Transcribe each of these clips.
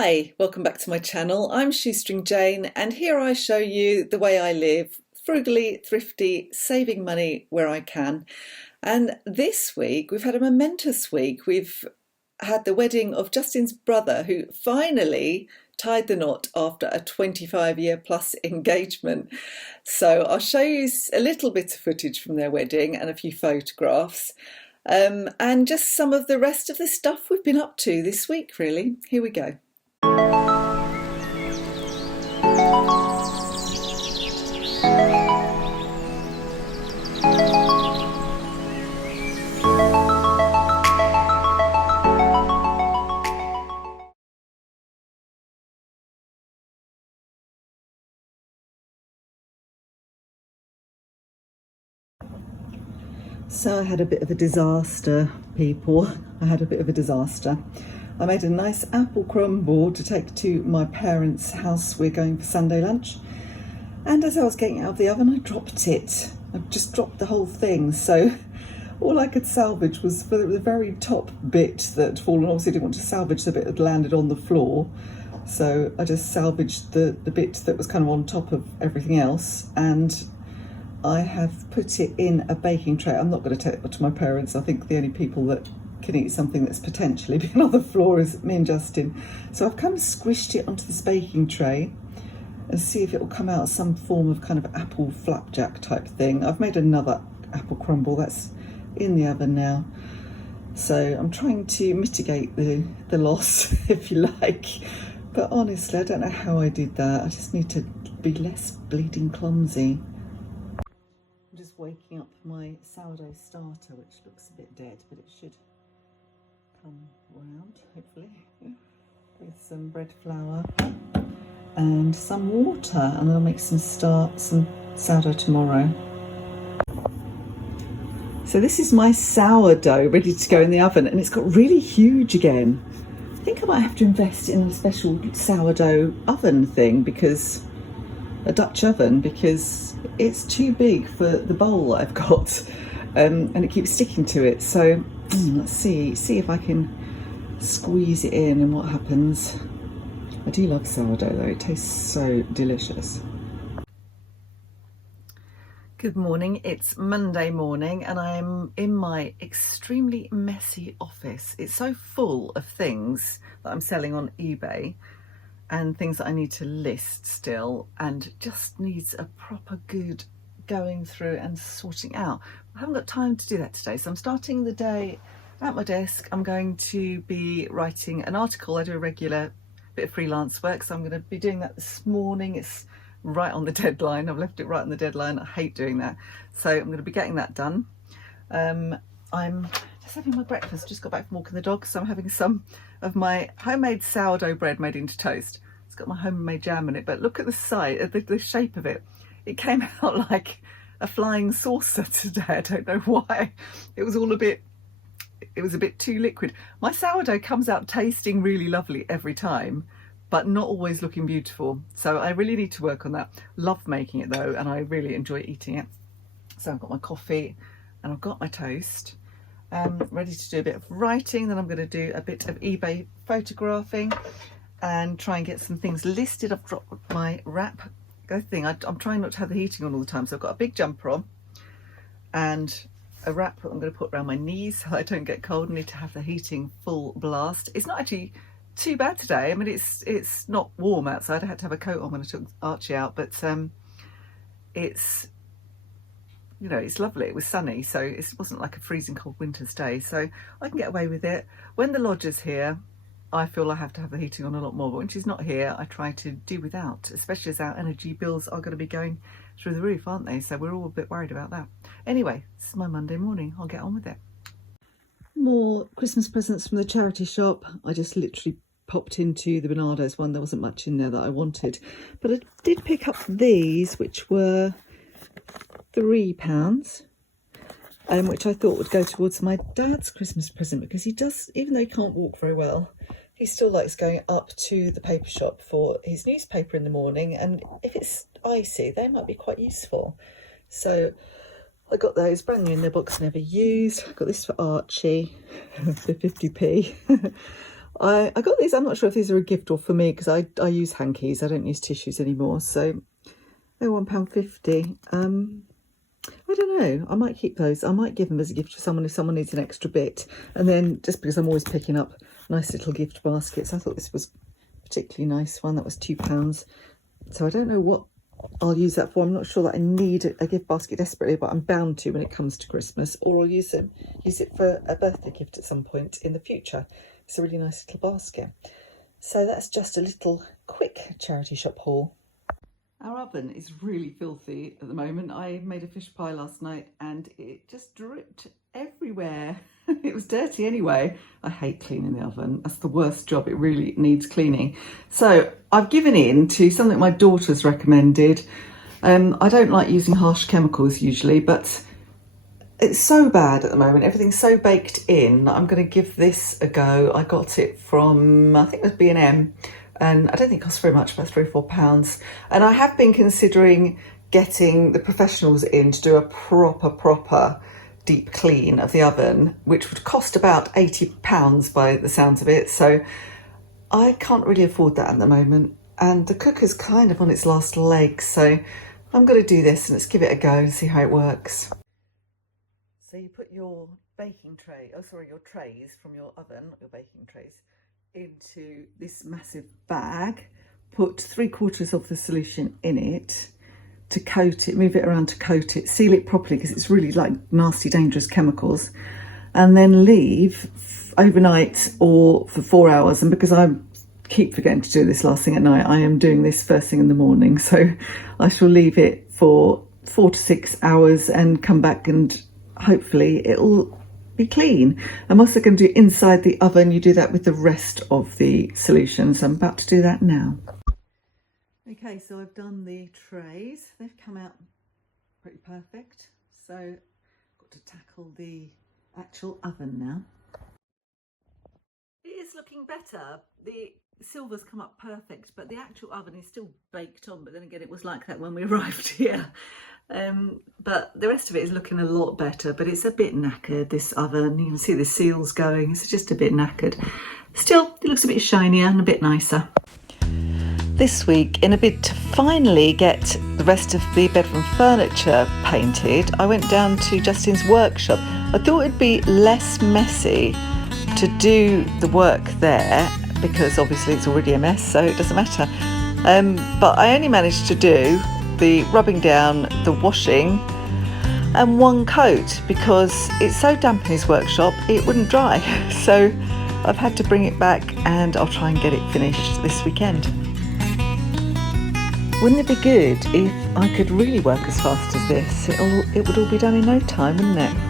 Hi, welcome back to my channel. I'm Shoestring Jane, and here I show you the way I live, frugally, thrifty, saving money where I can. And this week we've had a momentous week. We've had the wedding of Justin's brother, who finally tied the knot after a 25-year plus engagement. So I'll show you a little bit of footage from their wedding and a few photographs. And just some of the rest of the stuff we've been up to this week, really. Here we go. So I had a bit of a disaster, people. I had a bit of a disaster. I made a nice apple crumble to take to my parents' house. We're going for Sunday lunch. And as I was getting it out of the oven, I dropped it. I just dropped the whole thing. So all I could salvage was for the very top bit that had fallen. Obviously I didn't want to salvage the bit that landed on the floor. So I just salvaged the bit that was kind of on top of everything else. And I have put it in a baking tray. I'm not going to take it to my parents. I think the only people that can eat something that's potentially been on the floor is me and Justin. So I've kind of squished it onto this baking tray and see if it will come out some form of kind of apple flapjack type thing. I've made another apple crumble that's in the oven now. So I'm trying to mitigate the loss, if you like. But honestly, I don't know how I did that. I just need to be less bleeding clumsy. Just waking up my sourdough starter, which looks a bit dead, but it should come round, hopefully, with some bread flour and some water, and I'll make some sourdough tomorrow. So this is my sourdough ready to go in the oven, and it's got really huge again. I think I might have to invest in a special sourdough oven thing, because a Dutch oven, because it's too big for the bowl that I've got, and it keeps sticking to it. So let's see if I can squeeze it in and what happens. I do love sourdough though, it tastes so delicious. Good morning, it's Monday morning and I'm in my extremely messy office. It's so full of things that I'm selling on eBay and things that I need to list still, and just needs a proper good going through and sorting out. I haven't got time to do that today, so I'm starting the day at my desk. I'm going to be writing an article. I do a regular bit of freelance work, so I'm going to be doing that this morning. It's right on the deadline. I've left it right on the deadline. I hate doing that. So I'm going to be getting that done. I'm just having my breakfast. Just got back from walking the dog, so I'm having some of my homemade sourdough bread made into toast. It's got my homemade jam in it, but look at the size, the shape of it. It came out like a flying saucer today. I don't know why. It was a bit too liquid. My sourdough comes out tasting really lovely every time, but not always looking beautiful. So I really need to work on that. Love making it though, and I really enjoy eating it. So I've got my coffee and I've got my toast. Ready to do a bit of writing. Then I'm going to do a bit of eBay photographing and try and get some things listed. I've dropped my wrap thing. I'm trying not to have the heating on all the time, so I've got a big jumper on and a wrap that I'm going to put around my knees so I don't get cold. I need to have the heating full blast. It's not actually too bad today. I mean, it's not warm outside. I had to have a coat on when I took Archie out, but it's, you know, it's lovely. It was sunny, so it wasn't like a freezing cold winter's day, so I can get away with it. When the lodger's here, I feel I have to have the heating on a lot more, but when she's not here, I try to do without, especially as our energy bills are going to be going through the roof, aren't they? So we're all a bit worried about that. Anyway, this is my Monday morning. I'll get on with it. More Christmas presents from the charity shop. I just literally popped into the Bernardo's one. There wasn't much in there that I wanted, but I did pick up these, which were £3, which I thought would go towards my dad's Christmas present, because he does, even though he can't walk very well, he still likes going up to the paper shop for his newspaper in the morning, and if it's icy, they might be quite useful. So I got those brand new in their box, never used. I got this for Archie for 50p. I got these. I'm not sure if these are a gift or for me because I use hankies. I don't use tissues anymore. So they're £1.50. I don't know. I might keep those. I might give them as a gift for someone if someone needs an extra bit. And then just because I'm always picking up nice little gift baskets, I thought this was a particularly nice one. That was £2. So I don't know what I'll use that for. I'm not sure that I need a gift basket desperately, but I'm bound to when it comes to Christmas. Or I'll use it for a birthday gift at some point in the future. It's a really nice little basket. So that's just a little quick charity shop haul. Our oven is really filthy at the moment. I made a fish pie last night and it just dripped everywhere. It was dirty anyway. I hate cleaning the oven. That's the worst job. It really needs cleaning. So I've given in to something my daughter's recommended. I don't like using harsh chemicals usually, but it's so bad at the moment. Everything's so baked in. I'm going to give this a go. I got it from, I think it was B&M. And I don't think it costs very much, about £3 or £4. And I have been considering getting the professionals in to do a proper deep clean of the oven, which would cost about £80 by the sounds of it. So I can't really afford that at the moment. And the cooker's kind of on its last leg. So I'm going to do this and let's give it a go and see how it works. So you put your baking tray, your trays from your oven, not your baking trays, into this massive bag, put 3/4 of the solution in it to coat it, move it around to coat it, seal it properly because it's really like nasty, dangerous chemicals, and then leave overnight or for 4 hours. And because I keep forgetting to do this last thing at night, I am doing this first thing in the morning. So I shall leave it for 4 to 6 hours and come back and hopefully it'll be clean. I'm also going to do inside the oven. You do that with the rest of the solution. So I'm about to do that now. Okay, so I've done the trays. They've come out pretty perfect. So I've got to tackle the actual oven now. It is looking better. The silver's come up perfect, but the actual oven is still baked on. But then again, it was like that when we arrived here. But the rest of it is looking a lot better, but it's a bit knackered, this oven. You can see the seals going. It's just a bit knackered. Still, it looks a bit shinier and a bit nicer. This week, in a bid to finally get the rest of the bedroom furniture painted, I went down to Justin's workshop. I thought it'd be less messy to do the work there because obviously it's already a mess, so it doesn't matter. But I only managed to do the rubbing down, the washing and one coat because it's so damp in his workshop it wouldn't dry. So I've had to bring it back and I'll try and get it finished this weekend. Wouldn't it be good if I could really work as fast as this? It would all be done in no time, wouldn't it?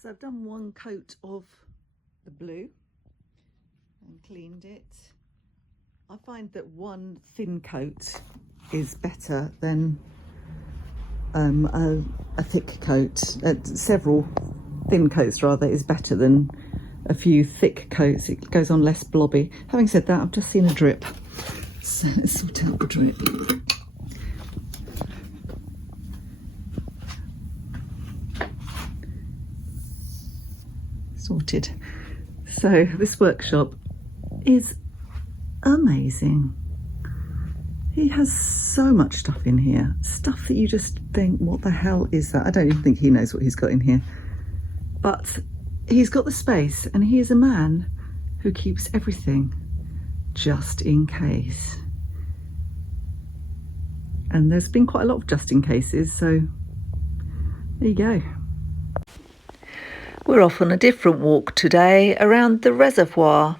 So I've done one coat of the blue and cleaned it. I find that one thin coat is better than a thick coat. Several thin coats rather is better than a few thick coats. It goes on less blobby. Having said that, I've just seen a drip. So let's sort out the drip. Sorted. So this workshop is amazing. He has so much stuff in here. Stuff that you just think, what the hell is that? I don't even think he knows what he's got in here. But he's got the space, and he is a man who keeps everything just in case. And there's been quite a lot of just in cases, so there you go. We're off on a different walk today around the reservoir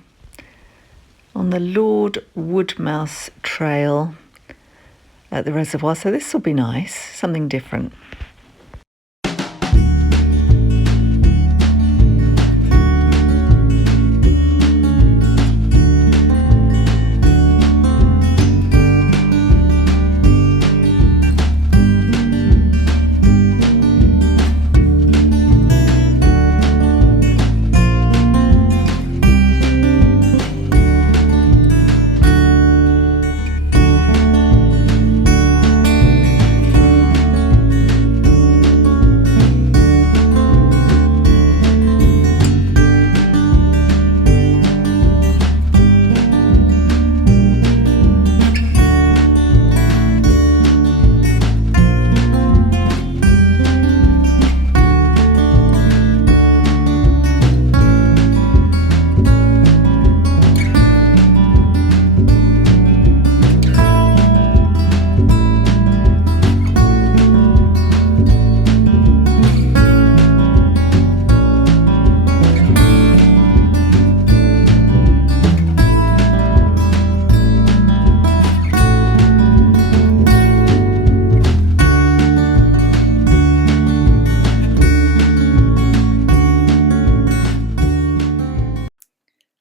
on the Lord Woodmouse Trail at the reservoir. So this will be nice, something different.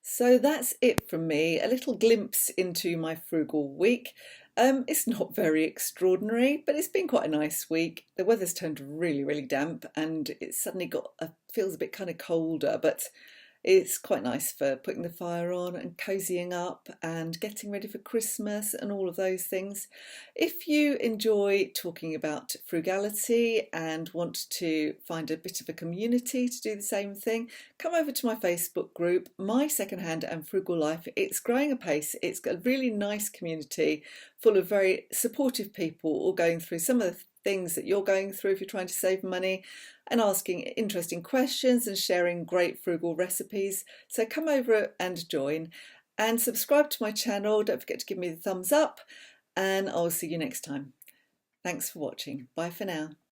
So that's it from me, a little glimpse into my frugal week. It's not very extraordinary, but it's been quite a nice week. The weather's turned really, really damp, and it's suddenly feels a bit kind of colder, but it's quite nice for putting the fire on and cozying up and getting ready for Christmas and all of those things. If you enjoy talking about frugality and want to find a bit of a community to do the same thing, come over to my Facebook group, My Secondhand and Frugal Life. It's growing apace. It's got a really nice community full of very supportive people all going through some of the things that you're going through if you're trying to save money, and asking interesting questions and sharing great frugal recipes. So come over and join and subscribe to my channel. Don't forget to give me the thumbs up, and I'll see you next time. Thanks for watching. Bye for now.